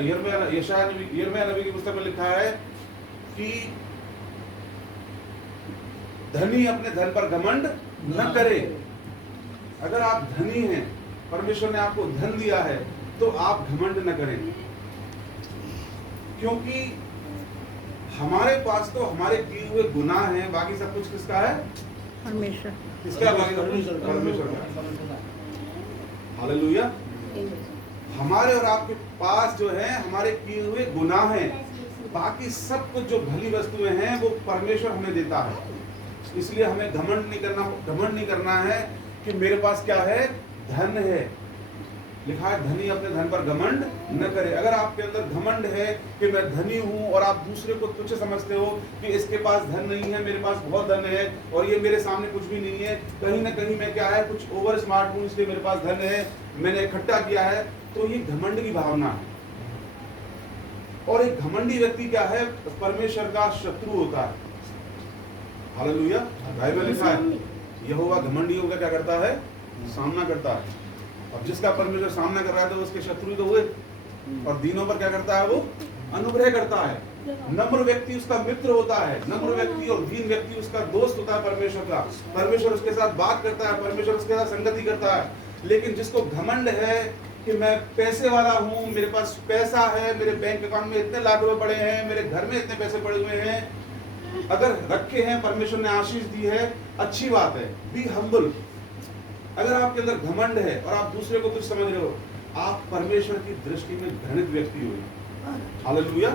यिर्मयाह नबी की पुस्तक में लिखा है कि धनी अपने धन पर घमंड न करे। अगर आप धनी हैं, परमेश्वर ने आपको धन दिया है, तो आप घमंड न करें, क्योंकि हमारे पास तो हमारे किए हुए गुनाह हैं, बाकी सब कुछ किसका है? परमेश्वर। किसका? बाकी सब कुछ परमेश्वर का। हालेलुया। हमारे और आपके पास जो है हमारे किए हुए गुनाह हैं, बाकी सब कुछ जो भली वस्तुएं हैं वो परमेश्वर हमें देता है। इसलिए हमें घमंड नहीं करना है कि मेरे पास क्या है? धन है। लिखा है धनी अपने धन पर घमंड न करे। अगर आपके अंदर घमंड है कि मैं धनी हूं और आप दूसरे को तुच्छ समझते हो कि इसके पास धन नहीं है, मेरे पास बहुत धन है और ये मेरे सामने कुछ भी नहीं है, कहीं ना कहीं मैं क्या है, कुछ ओवर स्मार्ट हूं, इसलिए मेरे पास धन है, मैंने इकट्ठा किया है, तो ये घमंड की भावना है। और एक घमंडी व्यक्ति क्या है? परमेश्वर का शत्रु होता है। हालेलुया। बाइबल लिखा है यहोवा घमंडियों का क्या करता है? सामना करता है। अब जिसका परमेश्वर सामना कर रहा है तो उसके शत्रु तो हुए, और दीनों पर क्या करता है? वो अनुग्रह करता है। नम्र व्यक्ति उसका मित्र होता है, नम्र व्यक्ति और दीन व्यक्ति उसका दोस्त होता है परमेश्वर का। परमेश्वर उसके साथ बात करता है, परमेश्वर उसके साथ संगति करता है। लेकिन जिसको घमंड है कि मैं पैसे वाला हूँ, मेरे पास पैसा है, मेरे बैंक अकाउंट में इतने लाख रुपए पड़े हैं, मेरे घर में इतने पैसे पड़े हुए हैं, अगर रखे हैं, परमेश्वर ने आशीष दी है, अच्छी बात है, बी हम्बल। अगर आपके अंदर घमंड है और आप दूसरे को कुछ समझ रहे हो, आप परमेश्वर की दृष्टि में घृणित व्यक्ति हो। Hallelujah.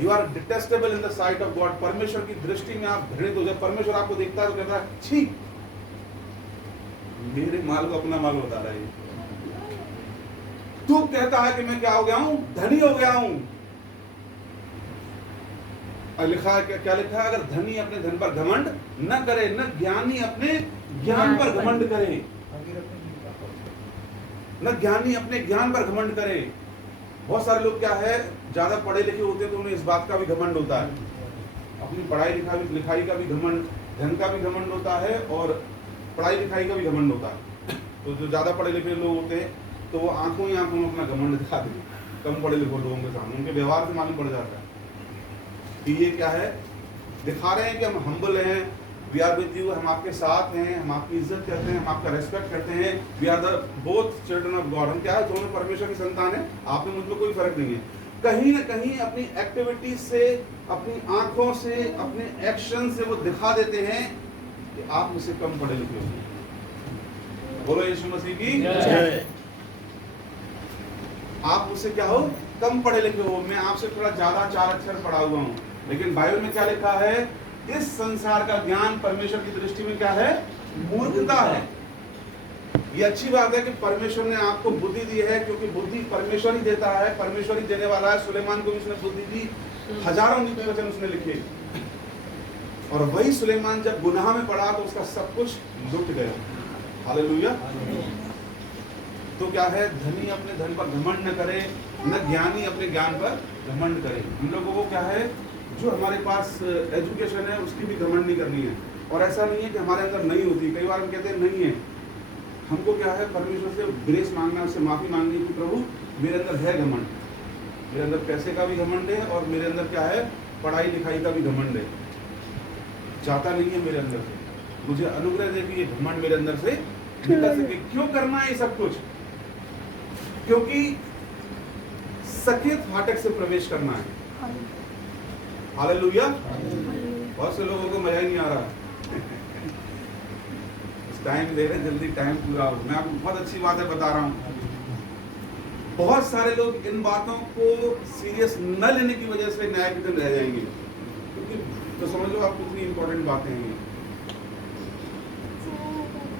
You are detestable in the sight of God. परमेश्वर की दृष्टि में आप घृणित हो। जब परमेश्वर आपको देखता है तो कहता है छी, मेरे माल को अपना माल बता रहा है। तू कहता है कि मैं क्या हो गया हूं? धनी हो गया हूं। लिखा है क्या लिखा है? अगर धनी अपने धन पर घमंड न करे, न ज्ञानी अपने ज्ञान पर घमंड करे, न ज्ञानी अपने ज्ञान पर घमंड करे। बहुत सारे लोग क्या है, ज्यादा पढ़े लिखे होते हैं तो उन्हें इस बात का भी घमंड होता है, अपनी पढ़ाई लिखाई का भी घमंड, धन का भी घमंड होता है और पढ़ाई लिखाई का भी घमंड होता है। तो जो ज्यादा पढ़े लिखे लोग होते हैं तो वो आंखों ही आंखों में अपना घमंड दिखाते हैं कम पढ़े लिखे लोगों के सामने। उनके व्यवहार से मालूम पड़ जाता है कि ये क्या है, दिखा रहे हैं कि हम हम्बल हैं, वी आर विद यू, हम आपके साथ हैं, हम आपकी इज्जत करते हैं, हम आपका रेस्पेक्ट करते हैं, we are the both children of God. हम क्या है, दोनों परमेश्वर की संतान है, आप में मुझ में कोई फर्क नहीं है। कहीं ना कहीं अपनी एक्टिविटीज से, अपनी आंखों से, अपने एक्शन से वो दिखा देते हैं कि आप मुझसे कम पढ़े लिखे हो। बोलो यीशु मसीह की जय। आप मुझसे क्या हो? कम पढ़े लिखे हो, मैं आपसे थोड़ा ज्यादा 4 अक्षर पढ़ा हुआ हूँ। लेकिन बाइबल में क्या लिखा है? इस संसार का ज्ञान परमेश्वर की दृष्टि में क्या है? मूर्खता है। ये अच्छी बात है कि परमेश्वर ने आपको बुद्धि दी है, क्योंकि बुद्धि परमेश्वर ही देता है, परमेश्वर ही देने वाला है। सुलेमान को भी उसने बुद्धि दी, हजारों नीति वचन उसने लिखे, और वही सुलेमान जब गुनाह में पड़ा तो उसका सब कुछ लुट गया। हालेलुया। तो क्या है, धनी अपने धन पर घमंड न करे, न ज्ञानी अपने ज्ञान पर घमंड करे। हम लोगों को क्या है, जो हमारे पास एजुकेशन है उसकी भी घमंड नहीं करनी है। और ऐसा नहीं है कि हमारे अंदर नहीं होती, कई बार हम कहते हैं नहीं है। हमको क्या है, परमेश्वर से ग्रेस मांगना, उससे माफी मांगनी कि प्रभु मेरे अंदर है घमंड, मेरे अंदर पैसे का भी घमंड है और मेरे अंदर क्या है, पढ़ाई लिखाई का भी घमंड है, जाता नहीं है मेरे अंदर से। मुझे अनुग्रह दे कि ये घमंड मेरे अंदर से निकल सके। क्यों करना है ये सब कुछ? क्योंकि सकेत फाटक से प्रवेश करना है। हालेलुया। बहुत से लोगों को मजा ही नहीं आ रहा, टाइम दे रहे, जल्दी टाइम पूरा हो। मैं आपको बहुत अच्छी बातें बता रहा हूँ। बहुत सारे लोग इन बातों को सीरियस न लेने की वजह से न्याय के दिन रह जाएंगे, क्योंकि तो समझ लो आप कितनी इंपॉर्टेंट बातें हैं।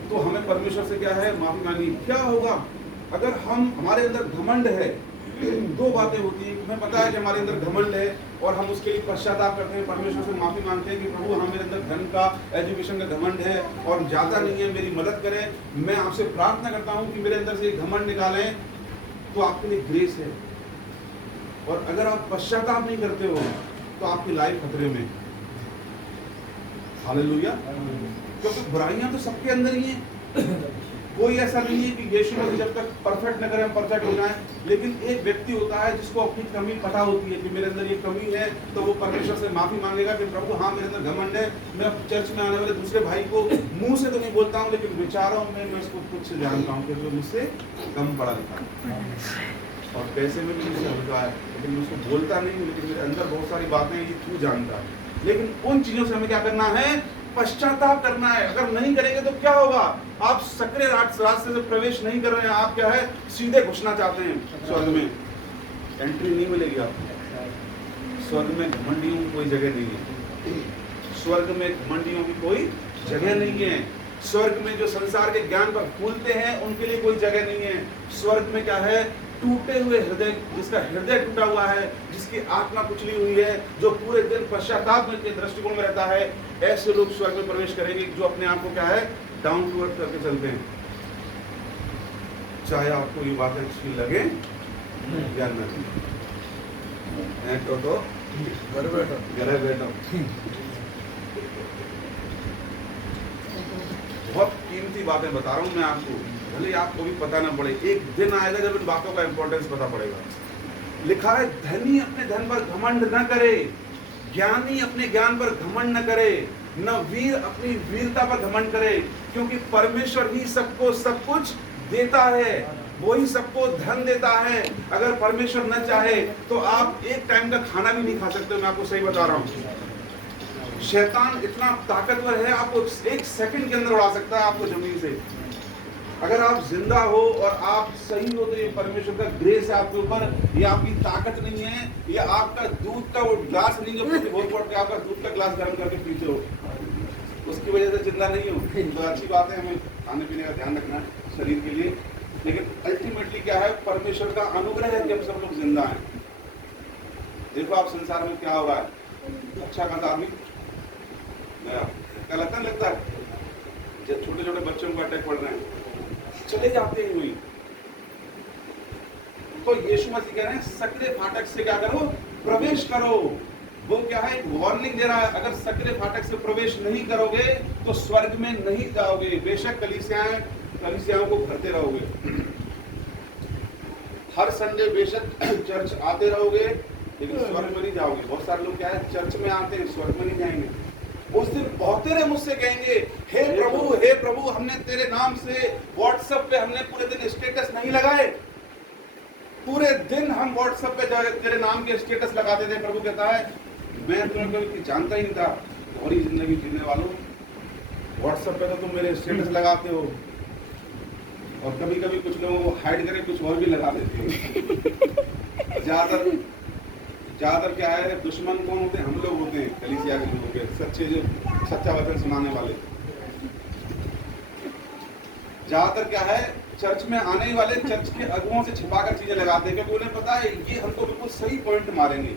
तो हमें परमेश्वर से क्या है, माफी मांगनी। क्या होगा अगर हमारे अंदर घमंड है? 2 बातें होती हैं। हमें पता है कि हमारे अंदर घमंड है और हम उसके लिए पश्चाताप करते हैं, परमेश्वर से माफी मांगते हैं कि प्रभु हाँ, मेरे अंदर धन का, एजुकेशन का घमंड है और ज्यादा नहीं है, मेरी मदद करें। मैं आपसे प्रार्थना करता हूँ कि मेरे अंदर से घमंड निकालें, तो आपके लिए ग्रेस है। और अगर आप पश्चाताप नहीं करते हो तो आपकी लाइफ खतरे में। हालेलुया। क्योंकि बुराइयां तो सबके अंदर ही हैं। कोई ऐसा नहीं है कि यीशु मसीह जब तक परफेक्ट न करे हम परफेक्ट हो जाएं, लेकिन एक व्यक्ति होता है जिसको अपनी कमी पता होती है कि मेरे अंदर ये कमी है, तो वो परमेश्वर से माफी मांगेगा कि प्रभु हाँ मेरे अंदर घमंड है, मैं चर्च में आने वाले दूसरे भाई को मुंह से तो नहीं बोलता हूँ, लेकिन विचारों में मैं इसको खुद से जानता हूँ कि जो मुझसे कम पढ़ा लिखा है और पैसे में भी मुझसे हल्का है, लेकिन मैं उसको बोलता नहीं हूँ, लेकिन मेरे अंदर बहुत सारी बातें ये तू जानता है। लेकिन उन चीजों से हमें क्या करना है? पश्चाताप करना है। अगर नहीं करेंगे तो क्या होगा? आप सक्रिय रास्ते से प्रवेश नहीं कर रहे हैं, आप क्या है सीधे घुसना चाहते हैं स्वर्ग में, एंट्री नहीं मिलेगी आपको। स्वर्ग में घमंडियों की कोई जगह नहीं है, स्वर्ग में घमंडियों की कोई जगह नहीं है। स्वर्ग में जो संसार के ज्ञान पर फूलते हैं उनके लिए कोई जगह नहीं है। स्वर्ग में क्या है? टूटे हुए हृदय, जिसका हृदय टूटा हुआ है, जिसकी आत्मा कुचली हुई है, जो पूरे दिन पश्चाताप के दृष्टिकोण में रहता है, ऐसे लोग स्वर्ग में प्रवेश करेंगे जो अपने आप को क्या है डाउन टू अर्थ करके चलते हैं। चाहे आपको ये बातें अच्छी लगे या नहीं, तो घर बैठो। बहुत कीमती बातें बता रहा हूँ मैं आपको, भले आपको भी पता ना पड़े, एक दिन आएगा जब इन बातों का इंपॉर्टेंस पता पड़ेगा। लिखा है धनी अपने धन पर घमंड न करे, ज्ञानी अपने ज्ञान पर घमंड न करे, न वीर अपनी वीरता पर घमंड करे, क्योंकि परमेश्वर ही सबको सब कुछ देता है, वो ही सबको धन देता है। अगर परमेश्वर न चाहे तो आप एक टाइम का खाना भी नहीं खा सकते, मैं आपको सही बता रहा हूँ। शैतान इतना ताकतवर है, आपको एक सेकंड के अंदर उड़ा सकता है आपको जमीन से। अगर आप जिंदा हो और आप सही हो तो ये परमेश्वर का ग्रेस है आपके ऊपर, ये आपकी ताकत नहीं है, ये आपका दूध का वो ग्लास नहीं जो भोर पड़ के आपका दूध का ग्लास गर्म करके पीते हो, उसकी वजह से जिंदा नहीं हो। तो अच्छी बात है, हमें खाने पीने का ध्यान रखना है शरीर के लिए, लेकिन अल्टीमेटली क्या है? परमेश्वर का अनुग्रह है कि हम सब लोग जिंदा हैं। देखो आप संसार में क्या हो रहा है, अच्छा खासा आदमी लगता है जब छोटे छोटे बच्चों को अटैक पड़ रहे हैं चले जाते हैं हुई। तो यीशु मसीह कह रहे हैं सक्रिय फाटक से क्या करो? प्रवेश करो। वो क्या है? एक वार्निंग दे रहा है, अगर सक्रिय फाटक से प्रवेश नहीं करोगे तो स्वर्ग में नहीं जाओगे। बेशक कलीसियाओं को भरते रहोगे, हर संडे बेशक चर्च आते रहोगे, लेकिन स्वर्ग में नहीं जाओगे। बहुत सारे लोग क्या है चर्च में आते हैं, स्वर्ग में नहीं जाएंगे। उस दिन बहुत तेरे मुझसे कहेंगे, हे प्रभु हमने तेरे नाम से व्हाट्सएप पे हमने पूरे दिन स्टेटस नहीं लगाए। पूरे दिन हम व्हाट्सएप पे तेरे नाम के स्टेटस लगाते थे। प्रभु कहता है मैं तुम्हें कभी जानता ही नहीं था, तुम्हारी जिंदगी जीने वालों, व्हाट्सएप पे तो तुम मेरे स्टेटस लगाते हो और कभी कभी कुछ लोगों को हाइड करके कुछ और भी लगा देते हो। ज्यादातर क्या है, दुश्मन कौन होते हैं? हम लोग होते हैं, कलीसिया के लोग के सच्चे, जो सच्चा वचन सुनाने वाले। ज्यादातर क्या है, चर्च में आने वाले चर्च के अगुओं से छिपाकर चीजें लगाते हैं, क्योंकि उन्हें पता है ये हमको बिल्कुल सही पॉइंट मारेंगे,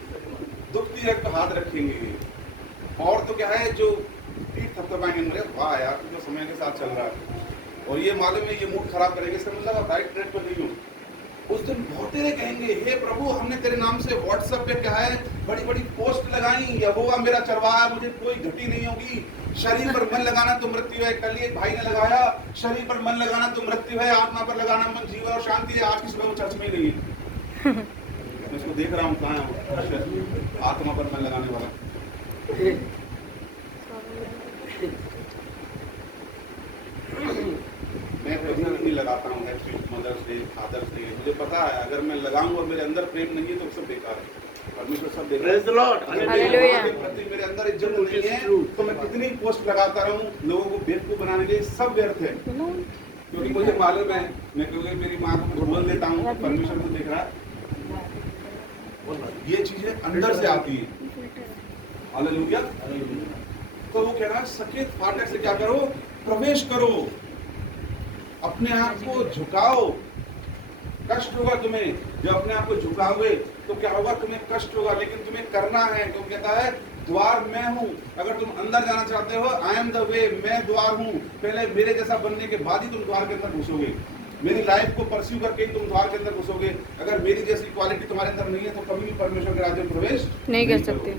दुखती रख पे हाथ रखेंगे। और तो क्या है, जो पीठ थपथपाएंगे, वाह यार तू तो समय के साथ चल रहा है, और ये मालूम है ये मूड खराब करेंगे, इसका मतलब आप राइट ट्रैक पर नहीं हो। उस दिन बहुत तेरे कहेंगे, हे प्रभु हमने तेरे नाम से व्हाट्सएप पे क्या है बड़ी बड़ी पोस्ट लगाई, यहोवा मेरा चरवाहा, मुझे कोई घटी नहीं होगी। शरीर पर मन लगाना तो मृत्यु है, कल एक भाई ने लगाया, शरीर पर मन लगाना तो मृत्यु है, आत्मा पर लगाना मन जीवन और शांति है। आज की सुबह वो चर्च में ही नहीं है, मैं इसको देख रहा हूँ कहाँ है आत्मा पर मन लगाने वाला। मैं कभी नहीं लगाता हूँ मदर्स डे, फादर्स डे, मुझे पता है अगर मैं लगाऊं और मेरे अंदर प्रेम नहीं है तो सब बेकार है। परमेश्वर सब देख रहा है, प्रति मेरे अंदर इज्जत नहीं है तो मैं कितनी पोस्ट लगाता रहूं लोगों को बेवकूफ बनाने के लिए, सब व्यर्थ है। क्योंकि मुझे मालूम है, मैं क्योंकि मेरी माँ को बोल देता हूँ, परमेश्वर को देख रहा है, ये चीजें अंदर से आती है। हालेलुया। तो वो कह रहा है सकेत फाटक से क्या करो? प्रवेश करो, अपने आप को झुकाओ। कष्ट होगा तुम्हें, जब अपने आप को झुकाओगे तो क्या होगा? तुम्हें कष्ट होगा, लेकिन तुम्हें करना है। तो कहता है द्वार मैं हूँ, अगर तुम अंदर जाना चाहते हो, आई एम द वे, मैं द्वार हूँ। पहले मेरे जैसा बनने के बाद ही तुम द्वार के अंदर घुसोगे, मेरी लाइफ को परस्यू करके ही तुम द्वार के अंदर घुसोगे। अगर मेरी जैसी क्वालिटी तुम्हारे अंदर नहीं है तो कभी भी परमेश्वर के राज्य में प्रवेश नहीं कर सकते।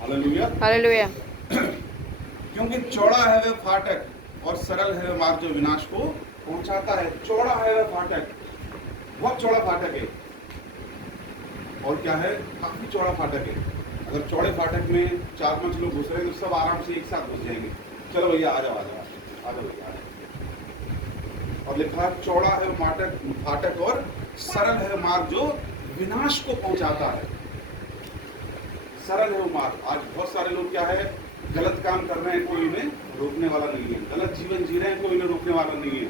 Hallelujah, hallelujah. क्योंकि चौड़ा है वह फाटक और सरल है वह मार्ग जो विनाश को पहुंचाता है। चौड़ा है वह फाटक, बहुत चौड़ा फाटक है। और क्या है, काफी चौड़ा फाटक है। अगर चौड़े फाटक में 4-5 लोग घुस रहे हैं तो सब आराम से एक साथ घुस जाएंगे। चलो भैया आ जाओ आ जाओ आ जाओ भैया। और लिखा है चौड़ा है फाटक और सरल है मार्ग जो विनाश को पहुंचाता है। सरल है वो मार्ग। आज बहुत सारे लोग क्या है, गलत काम कर रहे हैं, कोई इन्हें रोकने वाला नहीं है। गलत जीवन जी रहे हैं, कोई इन्हें रोकने वाला नहीं है।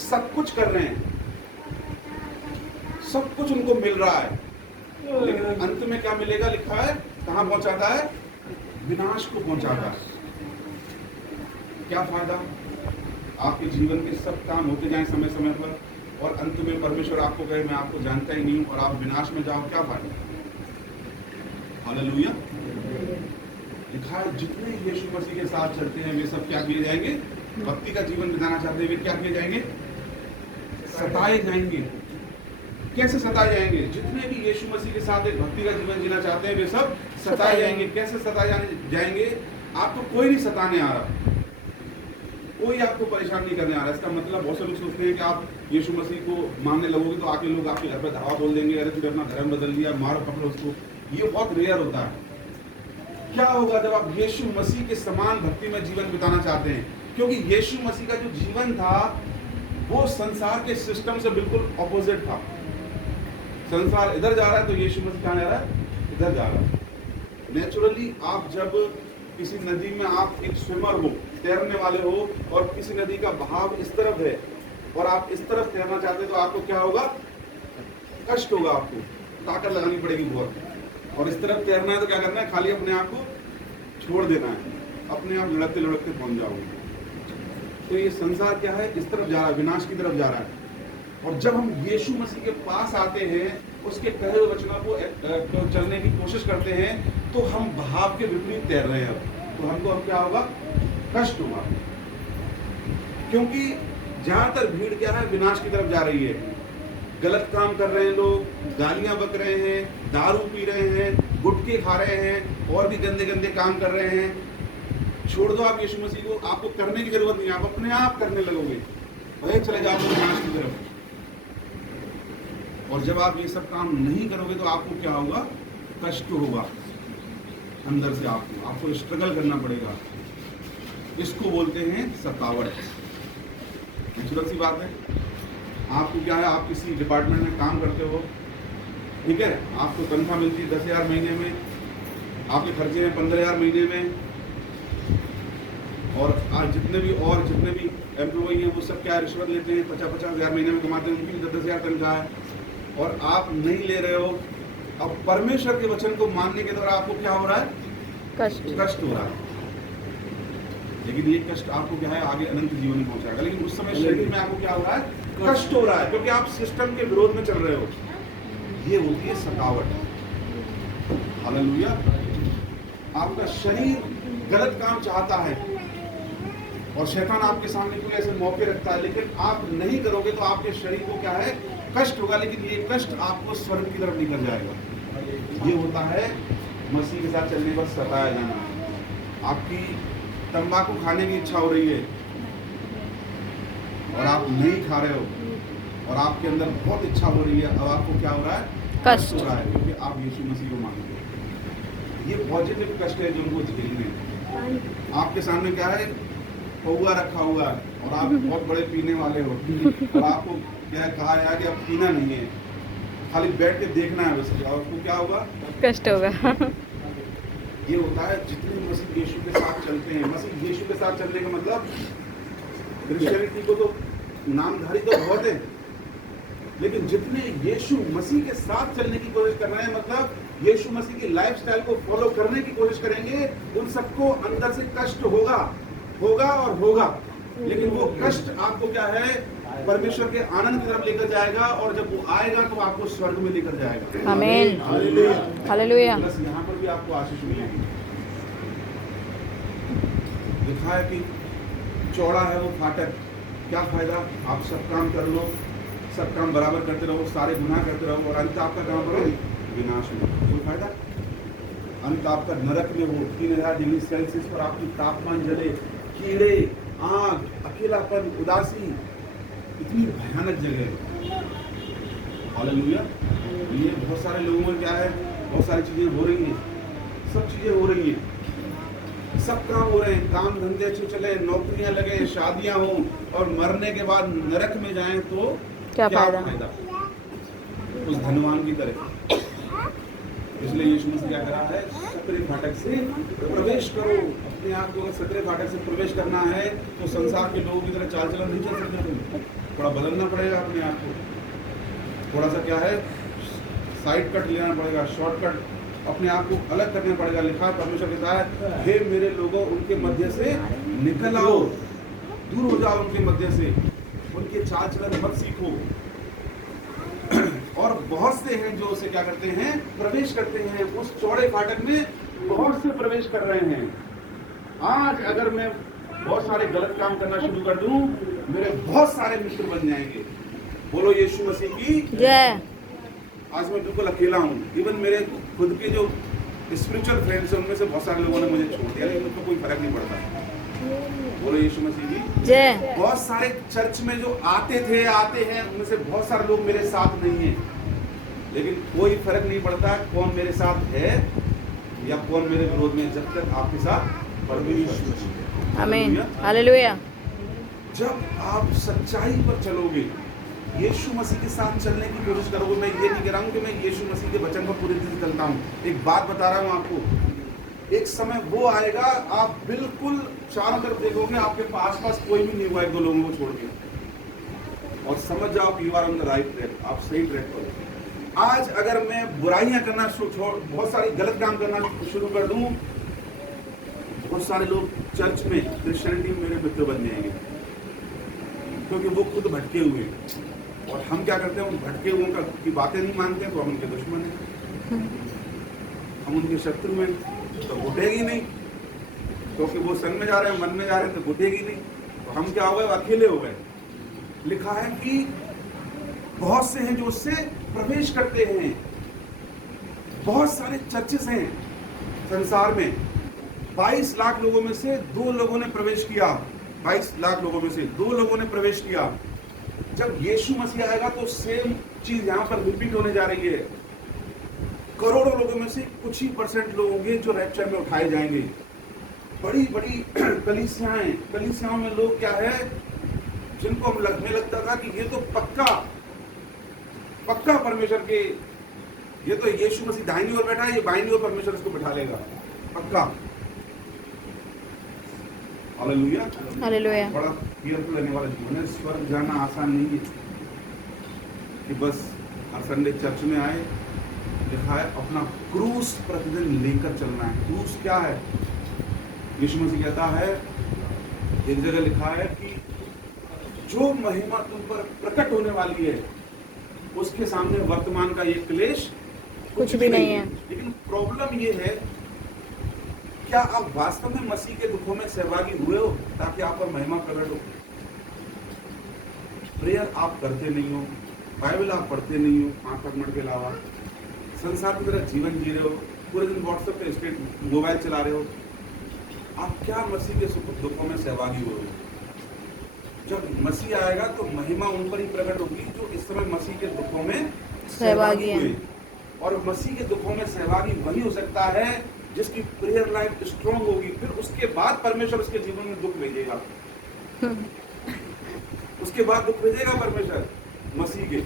सब कुछ कर रहे हैं, सब कुछ उनको मिल रहा है, लेकिन अंत में क्या मिलेगा, लिखा है कहां पहुंचाता है, विनाश को पहुंचाता है। क्या फायदा, आपके जीवन के सब काम होते जाएं समय समय पर, और अंत में परमेश्वर आपको कहे मैं आपको जानता ही नहीं हूं, और आप विनाश में जाओ, क्या फायदा। हालेलुया। लिखा है जितने यीशु मसीह के साथ चलते हैं वे सब क्या किए जाएंगे, भक्ति का जीवन बिताना चाहते हैं वे क्या किए जाएंगे, सताए जाएंगे। कैसे सताए जाएंगे, जितने भी यीशु मसीह के साथ एक भक्ति का जीवन जीना चाहते हैं वे सब सताए जाएंगे। कैसे सताए जाएंगे, आपको कोई नहीं सताने आ रहा, कोई आपको परेशान नहीं करने आ रहा। इसका मतलब बहुत से लोग सोचते हैं कि आप यीशु मसीह को मानने लगोगे तो आके लोग आपके घर पर धावा बोल देंगे, अरे तूने अपना धर्म बदल दिया, मारो पकड़ो उसको। ये बहुत रेयर होता है। क्या होगा जब आप यीशु मसीह के समान भक्ति में जीवन बिताना चाहते हैं, क्योंकि यीशु मसीह का जो जीवन था वो संसार के सिस्टम से बिल्कुल ऑपोजिट था। संसार इधर जा रहा है तो यीशु मसीह कहाँ जा रहा है, इधर जा रहा है। नेचुरली आप जब किसी नदी में आप एक स्विमर हो, तैरने वाले हो, और किसी नदी का बहाव इस तरफ है और आप इस तरफ तैरना चाहते हैं तो आपको क्या होगा, कष्ट होगा, आपको ताकत लगानी पड़ेगी बहुत। और इस तरफ तैरना है तो क्या करना है, खाली अपने आप को छोड़ देना है, अपने आप लड़कते लड़कते पहुंच जाओगे। तो ये संसार क्या है, इस तरफ जा रहा है, विनाश की तरफ जा रहा है। और जब हम यीशु मसीह के पास आते हैं, उसके कहे हुए वचनों को चलने की कोशिश करते हैं, तो हम बहाव के विपरीत तैर रहे हैं। तो हमको अब क्या होगा, कष्ट होगा, क्योंकि ज्यादातर भीड़ क्या है, विनाश की तरफ जा रही है। गलत काम कर रहे हैं लोग, गालियां बक रहे हैं, दारू पी रहे हैं, गुटखे खा रहे हैं, और भी गंदे गंदे काम कर रहे हैं। छोड़ दो आप यीशु मसीह को, आपको करने की जरूरत नहीं, आप अपने आप करने लगोगे, वही चले जाओगे विनाश की तरफ। और जब आप ये सब काम नहीं करोगे तो आपको क्या होगा, कष्ट होगा अंदर से, आपको स्ट्रगल करना पड़ेगा। इसको बोलते हैं सतावट। नेचुरल सी बात है। आपको क्या है, आप किसी डिपार्टमेंट में काम करते हो, ठीक है, आपको तनख्वाह मिलती है 10,000 महीने में, आपके खर्चे हैं 15,000 महीने में, और आज जितने भी एम्प्लॉई हैं वो सब क्या रिश्वत लेते हैं, 50,000 महीने में कमाते हैं, उनकी 10,000 तनख्वाह है, और आप नहीं ले रहे हो। अब परमेश्वर के वचन को मानने के द्वारा आपको क्या हो रहा है, कष्ट हो रहा है। लेकिन ये कष्ट आपको क्या है, आगे अनंत जीवन में पहुंचाएगा। लेकिन उस समय शरीर में आपको क्या हो रहा है, कष्ट हो रहा है, क्योंकि आप सिस्टम के विरोध में चल रहे हो। ये होती है सतावट। हालेलुया। आपका शरीर गलत काम चाहता है और शैतान आपके सामने कोई ऐसे मौके रखता है, लेकिन आप नहीं करोगे तो आपके शरीर को क्या है, कष्ट होगा। लेकिन ये कष्ट आपको स्वर्ग की तरफ लेकर जाएगा। ये होता है मसीह के साथ चलने पर सताया जाना। आपकी तंबाकू खाने की इच्छा हो रही है और आप नहीं खा रहे हो, और आपके अंदर बहुत इच्छा हो रही है, अब आपको क्या हो रहा है, कष्ट हो रहा है, क्योंकि आप यीशु मसीह को मानते हो। ये पॉजिटिव कष्ट है जो उनको झेलने। आपके सामने क्या है, पौआ रखा हुआ है और आप बहुत बड़े पीने वाले हो, और आपको क्या कहा है कि अब पीना नहीं है, खाली बैठ के देखना है बस, और उसको क्या होगा, कष्ट होगा। ये होता है जितने मसीह यीशु के साथ चलते हैं। मसीह यीशु के साथ चलने का मतलब, क्रिश्चियनिटी को तो नामधारी तो बहुत है, लेकिन जितने यीशु मसीह के साथ चलने की कोशिश कर रहे हैं, मतलब यीशु मसीह की लाइफस्टाइल को फॉलो करने की कोशिश करेंगे, उन सबको अंदर से कष्ट होगा और होगा। लेकिन वो कष्ट आपको क्या है, परमेश्वर के आनंद की तरफ लेकर जाएगा, और जब वो आएगा तो आपको स्वर्ग में लेकर जाएगा। आमीन। हालेलुया। बस यहाँ पर भी आपको आशीष मिलेगी। लिखा है कि चौड़ा है वो फाटक, क्या फायदा, आप सब काम कर लो, सब काम बराबर करते रहो, सारे गुनाह करते रहो, और अंत आपका कहाँ पर हो, विनाश में। कोई फायदा, अंत आपका नरक में हो। 3000 डिग्री सेल्सियस पर आपकी तापमान जले, कीड़े, आग, अकेलापन, उदासी, इतनी भयानक जगह है। हालेलुया। ये बहुत सारे लोगों में क्या है, बहुत सारी चीजें हो रही हैं, सब चीजें हो रही हैं, सब काम हो रहे हैं, काम धंधे अच्छे चले, नौकरियां लगे, शादियां हो, और मरने के बाद नरक में जाएं तो क्या फायदा? उस धनवान की तरह। इसलिए यीशु मसीह क्या करा है, सकरे फाटक से प्रवेश करो। अपने आप को अगर सकरे फाटक से प्रवेश करना है तो संसार के लोगों की तरह चाल चलन नहीं चल सकते तुम, थोड़ा बदलना पड़ेगा अपने आप को, थोड़ा सा क्या है, साइड कट लेना पड़ेगा, शॉर्टकट, अपने आप को अलग करना पड़ेगा। लिखा है, परमेश्वर कहता है, हे मेरे लोगों, उनके मध्य से निकल आओ, दूर हो जाओ उनके मध्य से, उनके चाल चलन मत सीखो। और बहुत से हैं जो उसे क्या करते हैं, प्रवेश करते हैं उस चौड़े फाटक में, बहुत से प्रवेश कर रहे हैं। आज अगर मैं बहुत सारे गलत काम करना शुरू कर दूं, मेरे बहुत सारे मित्र बन जाएंगे। बोलो यीशु मसीह की जय। आज मैं बिल्कुल अकेला हूँ। इवन मेरे खुद के जो स्पिरिचुअल फ्रेंड्स हैं, उनमें से बहुत सारे लोगों ने मुझे छोड़ दिया, लेकिन उनको कोई फर्क नहीं पड़ता। बोलो यीशु मसीह की जय। बहुत सारे चर्च में जो आते हैं, उनमें से बहुत सारे लोग मेरे साथ नहीं हैं, लेकिन कोई फर्क नहीं पड़ता कौन मेरे साथ है या कौन मेरे विरोध में, जब तक आपके साथ परमेश्वर। आमीन। हालेलुया। जब आप सच्चाई पर चलोगे, यीशु मसीह के साथ चलने की कोशिश करोगे, मैं ये नहीं कह रहा हूँ कि मैं यीशु मसीह के वचन पर पूरी तरह से चलता हूँ, एक बात बता रहा हूँ आपको, एक समय वो आएगा, आप बिल्कुल चारों तरफ देखोगे, आपके पास कोई भी नहीं हुआ, एक दो लोगों को छोड़ के, और समझ जाओ कि you are on the right track, आप सही ट्रैक पर हो। आज अगर मैं बुराइयां करना छोड़, बहुत सारी गलत काम करना शुरू कर दूं, बहुत सारे लोग चर्च में, क्रिश्चियनिटी में मेरे मित्र बन जाएंगे, क्योंकि वो खुद भटके हुए हैं। और हम क्या करते हैं, उन भटके हुओं की बातें नहीं मानते हैं, तो हम उनके दुश्मन हैं, हम उनके शत्रु हैं, तो घुटेगी नहीं, क्योंकि वो संग में जा रहे हैं, मन में जा रहे हैं, तो घुटेगी नहीं, तो हम क्या हो गए, अकेले हो गए। लिखा है कि बहुत से हैं जो उससे प्रवेश करते हैं। बहुत सारे चर्चेस हैं संसार में, 22 लाख लोगों में से 2 लोगों ने प्रवेश किया, 22 लाख लोगों में से 2 लोगों ने प्रवेश किया। जब यीशु मसीह आएगा तो सेम चीज यहाँ पर रिपीट होने जा रही है। करोड़ों लोगों में से कुछ ही % लोग होंगे जो रैप्चर में उठाए जाएंगे। बड़ी बड़ी कलीसियाओं में लोग क्या है, जिनको हमें लगता था कि ये तो पक्का परमेश्वर के, ये तो यीशु मसीह दाहिनी ओर बैठा है, ये बाईनी ओर परमेश्वर इसको बैठा लेगा, पक्का। हालेलुया। हालेलुया। बड़ा केयरफुल रहने वाला जीवन है। स्वर्ग जाना आसान नहीं है कि बस हर संडे चर्च में आए, लिखा है अपना क्रूस प्रतिदिन लेकर चलना है। क्रूस क्या है? यीशु मसीह कहता है, एक जगह लिखा है कि जो महिमा तुम पर प्रकट होने वाली है, उसके सामने वर्तमान का ये क्लेश कुछ भी नहीं है। लेकिन प्रॉब्लम ये है, क्या आप वास्तव में मसीह के दुखों में सहभागी हुए हो ताकि आप पर महिमा प्रकट हो? प्रेयर आप करते नहीं हो, बाइबल आप पढ़ते नहीं हो, आंख मट के अलावा संसार की तरह जीवन जी रहे हो, पूरे दिन व्हाट्सएप पे स्टेट मोबाइल चला रहे हो, आप क्या मसीह के सुख दुखों में सहभागी हो? जब मसीह आएगा तो महिमा उन पर ही प्रकट होगी जो इस समय मसीह के दुखों में सहभागी हुए। और मसीह के दुखों में सहभागी वही हो सकता है जिसकी प्रेयर लाइफ स्ट्रांग होगी। फिर उसके बाद परमेश्वर उसके जीवन में दुख भेजेगा, उसके बाद दुख भेजेगा परमेश्वर मसीह के।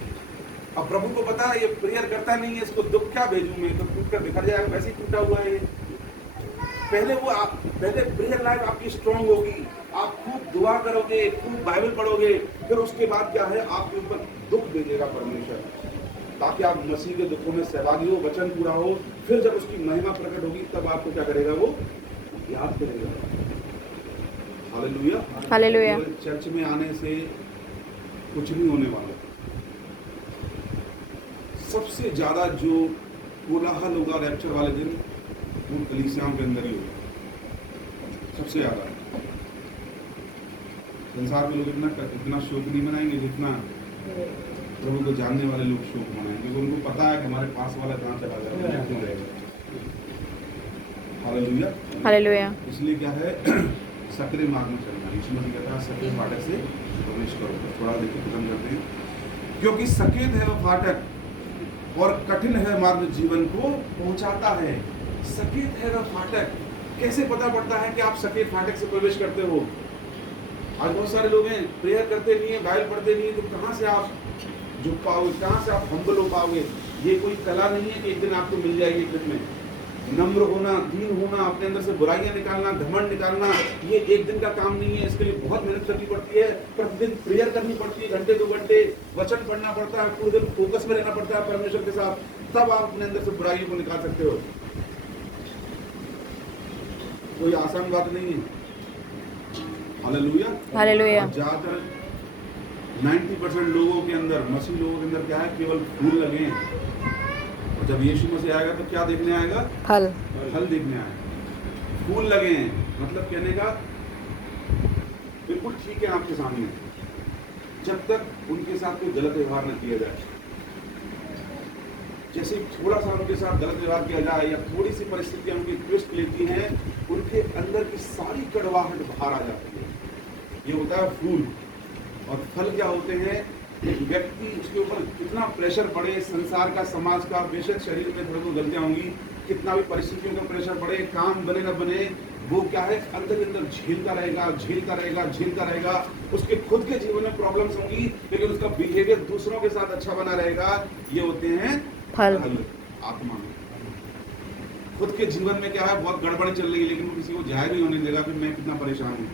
अब प्रभु को पता है ये प्रेयर करता नहीं है, इसको दुख क्या भेजूं मैं, तो टूट कर बिखर जाएगा, वैसे ही टूटा हुआ है ये। पहले प्रेयर लाइफ आपकी स्ट्रांग होगी, आप खूब दुआ करोगे, खूब बाइबल पढ़ोगे, फिर उसके बाद क्या है, आपके ऊपर दुख भेजेगा परमेश्वर ताकि आप मसीह के दुखों में सहभागी हो, वचन पूरा हो। फिर जब उसकी महिमा प्रकट होगी तब आपको क्या करेगा, वो याद करेगा। हालेलुया। हालेलुया। चर्च में आने से कुछ नहीं होने वाला। सबसे ज्यादा जो कोलाहल होगा रैप्चर वाले दिन, वो कलीसियाओं के अंदर ही होगा सबसे ज्यादा। संसार में लोग इतना शोक नहीं मनाएंगे जितना प्रभु को जानने वाले लोग शोक मनाएंगे, क्योंकि उनको पता है कि हमारे पास वाला जहाँ चला जाएगा क्यों रहेगा। हालेलुया। हालेलुया। इसलिए क्या है, सक्रिय मार्ग में चलना। यीशु मसीह कहता है सक्रिय फाटक से प्रवेश करो। तो थोड़ा देखिए खत्म करते हैं। क्योंकि सकेत है वह फाटक और कठिन है मार्ग जीवन को पहुंचाता है। सकेत है वह फाटक। कैसे पता पड़ता है कि आप सकेत फाटक से प्रवेश करते हो? आज बहुत सारे लोग हैं, प्रेयर करते नहीं है, बाइबल पढ़ते नहीं है, तो कहाँ से आप झुक पाओगे, कहाँ से आप हम्बल हो पाओगे? ये कोई कला नहीं है कि एक दिन आपको मिल जाएगी। एक दिन में नम्र होना, दीन होना, अपने अंदर से बुराइयां निकालना, घमंड निकालना, ये एक दिन का काम नहीं है। इसके लिए बहुत मेहनत करनी पड़ती है। प्रतिदिन प्रेयर करनी पड़ती है, घंटे 2 घंटे वचन पढ़ना पड़ता है, पूरे दिन फोकस में रहना पड़ता है परमेश्वर के साथ, तब आप अपने अंदर से बुराइयों को निकाल सकते हो। कोई आसान बात नहीं है। Hallelujah, hallelujah. ज्यादातर 90% लोगों के अंदर, मसीह लोगों के अंदर क्या है? केवल फूल लगे हैं। और जब यीशु मसीह आएगा तो क्या देखने आएगा? फल। फल देखने आएगा। फूल लगे हैं मतलब कहने का बिल्कुल ठीक है आपके सामने, जब तक उनके साथ कोई गलत व्यवहार न किया जाए। जैसे थोड़ा सा उनके साथ गलत व्यवहार किया जाए या थोड़ी सी परिस्थितियां उनकी ट्विस्ट लेती हैं, उनके अंदर की सारी कड़वाहट बाहर आ जाती है। ये होता है फूल। और फल क्या होते हैं? एक व्यक्ति, उसके ऊपर कितना प्रेशर पड़े, संसार का, समाज का, बेशक शरीर में थोड़ी बहुत गलतियां होंगी, कितना भी परिस्थितियों का प्रेशर पड़े, काम बने न बने, वो क्या है? अंदर ही अंदर झेलता रहेगा, झेलता रहेगा, झेलता रहेगा। उसके खुद के जीवन में प्रॉब्लम्स होंगी, लेकिन उसका बिहेवियर दूसरों के साथ अच्छा बना रहेगा। ये होते हैं फल। आत्मा में। खुद के जीवन में क्या है? बहुत गड़बड़ चल रही है, लेकिन वो किसी को जाहिर नहीं होने देगा कि मैं कितना परेशान हूँ।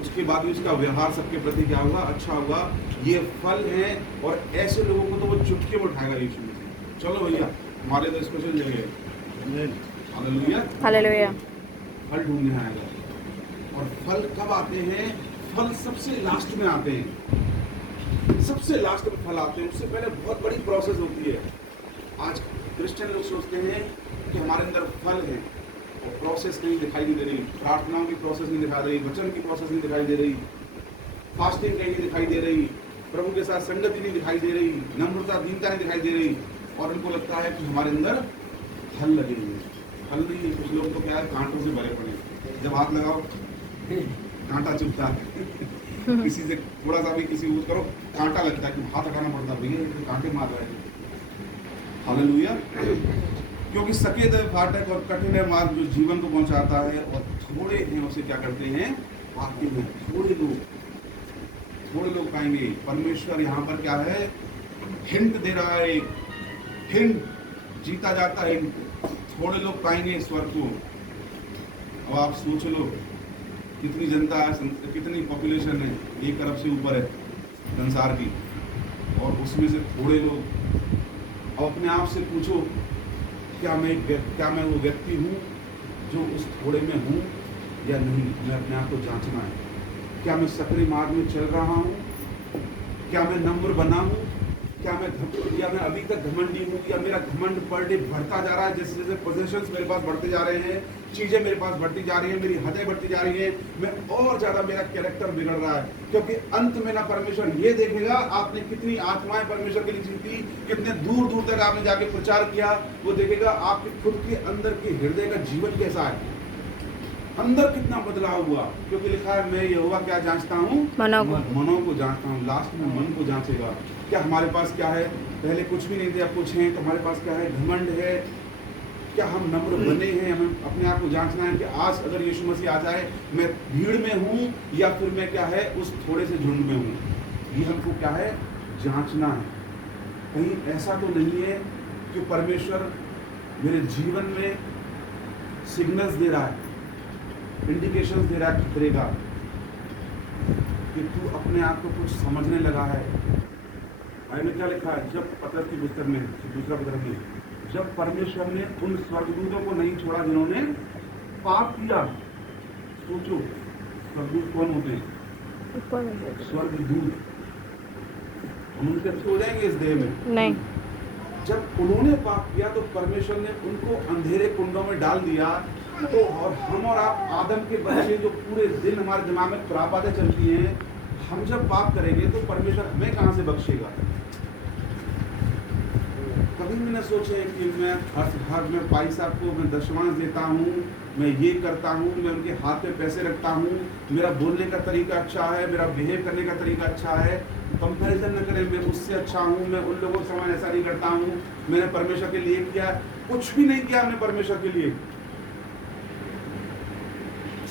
उसके बाद भी उसका व्यवहार सबके प्रति क्या होगा? अच्छा होगा। ये फल है। और ऐसे लोगों को तो वो चुटकी में उठाएगा यीशु मसीह। चलो भैया, हमारे तो स्पेशल जगह है। Hallelujah, hallelujah. फल ढूंढने आएगा। और फल कब आते हैं? फल सबसे लास्ट में आते हैं। सबसे लास्ट में फल आते हैं। उससे पहले बहुत बड़ी प्रोसेस होती है। आज क्रिश्चियन लोग सोचते हैं कि हमारे अंदर फल है और प्रोसेस नहीं दिखाई नहीं दे रही, प्रार्थनाओं की प्रोसेस नहीं दिखा रही, वचन की प्रोसेस नहीं दिखाई दे रही, फास्टिंग कहीं नहीं दिखाई दे रही, प्रभु के साथ संगति नहीं दिखाई दे रही, नम्रता, दीनता नहीं दिखाई दे रही। और उनको लगता है कि हमारे अंदर फल लगे हुए हैं। फल नहीं है। कुछ लोग तो क्या है? कांटों से भरे पड़े। जब हाथ लगाओ कांटा चुभता है। किसी से थोड़ा सा भी किसी यूज करो, कांटा लगता है कि हाथ हटाना पड़ता है, भैया तो कांटे मार रहे हैं। हालेलुया। क्योंकि सकेत है फाटक और कठिन है मार्ग जो जीवन को पहुंचाता है, और थोड़े हैं उसे क्या करते हैं? पाते हैं। थोड़े लोग पाएंगे। परमेश्वर यहाँ पर क्या है? हिंट दे रहा है। हिंट जीता जाता है। थोड़े लोग पाएंगे स्वर्ग को। अब आप सोच लो कितनी जनता है, कितनी पॉपुलेशन है, 1 अरब से ऊपर है संसार की, और उसमें से थोड़े लोग। अब अपने आप से पूछो, क्या मैं वो व्यक्ति हूँ जो उस थोड़े में हूँ या नहीं? मैं अपने आप को जांचना है। क्या मैं सक्रिय मार्ग में चल रहा हूँ? क्या मैं नम्र बना हूँ? क्या मैं अभी तक घमंडी हूँ, या मेरा घमंड पर डे बढ़ता जा रहा है? जैसे जैसे पोजीशंस मेरे पास बढ़ते जा रहे हैं, चीजें मेरे पास बढ़ती जा रही हैं, मेरी हदें बढ़ती जा रही हैं, मैं और ज्यादा, मेरा कैरेक्टर बिगड़ रहा है। क्योंकि अंत में ना परमेश्वर ये देखेगा आपने कितनी आत्माएं परमेश्वर के लिए जीती, कितने दूर दूर तक आपने जाके प्रचार किया। वो देखेगा आपके खुद के अंदर के हृदय का जीवन कैसा है, अंदर कितना बदलाव हुआ। क्योंकि लिखा है मैं यहोवा क्या जांचता हूँ? मनों को जांचता हूँ। लास्ट में मन को जांचेगा। क्या हमारे पास क्या है? पहले कुछ भी नहीं थे, अब कुछ है। तो हमारे पास क्या है? घमंड है। क्या हम नम्र बने हैं? हमें अपने आप को जांचना है कि आज अगर यीशु मसीह आ जाए, मैं भीड़ में हूँ या फिर मैं क्या है? उस थोड़े से झुंड में हूँ। ये हमको क्या है? जांचना है। कहीं ऐसा तो नहीं है कि परमेश्वर मेरे जीवन में सिग्नल्स दे रहा है, इंडिकेशंस दे रहा है खतरे का, कि तू अपने आप को कुछ समझने लगा है। मैंने क्या लिखा है? जब पत्र की पुस्तक में, दूसरा पत्र में, जब परमेश्वर ने उन स्वर्गदूतों को नहीं छोड़ा जिन्होंने पाप किया। सोचो, स्वर्गदूत कौन होते हैं? स्वर्गदूत। उनके अच्छे हो जाएंगे इस देह में? नहीं। जब उन्होंने पाप किया तो परमेश्वर ने उनको अंधेरे कुंडों में डाल दिया। तो और हम और आप आदम के बच्चे जो पूरे दिन हमारे दिमाग में खुरापातें चलती हैं, हम जब पाप करेंगे तो परमेश्वर हमें कहां से बख्शेगा? कभी भी न सोचे कि मैं हर मैं भाई साहब को मैं दशमांश देता हूँ, मैं ये करता हूँ, मैं उनके हाथ पे पैसे रखता हूँ, मेरा बोलने का तरीका अच्छा है, मेरा बिहेव करने का तरीका अच्छा है। कंपैरिजन न करें, मैं उससे अच्छा हूँ, मैं उन लोगों के समान ऐसा नहीं करता हूँ, मैंने परमेश्वर के लिए किया, कुछ भी नहीं किया हमने परमेश्वर के लिए।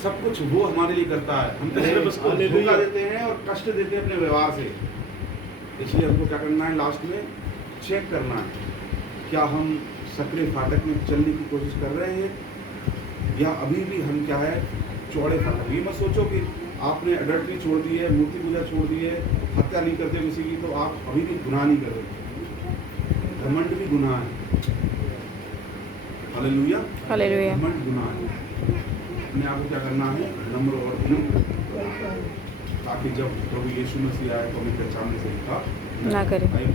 सब कुछ वो हमारे लिए करता है, हम तो सिर्फ उसको धोखा देते हैं और कष्ट देते हैं अपने व्यवहार से। इसलिए हमको क्या करना है, लास्ट में चेक करना है, क्या हम सकरे फाटक में चलने की कोशिश कर रहे हैं या अभी भी हम क्या है चौड़े फाटक। ये मत सोचो कि आपने अडल्ट्री छोड़ दी है, मूर्ति पूजा छोड़ दी है, हत्या नहीं करते किसी की, तो आप अभी भी गुनाह नहीं कर रहे। घमंड भी गुनाह है। Hallelujah, hallelujah. घमंड गुनाह है। अपने आप को क्या करना है, नम्र और विनम्र, ताकि जब प्रभु यीशु मसीह आए तो हमें पहचानने से इनकार ना करें। आइए,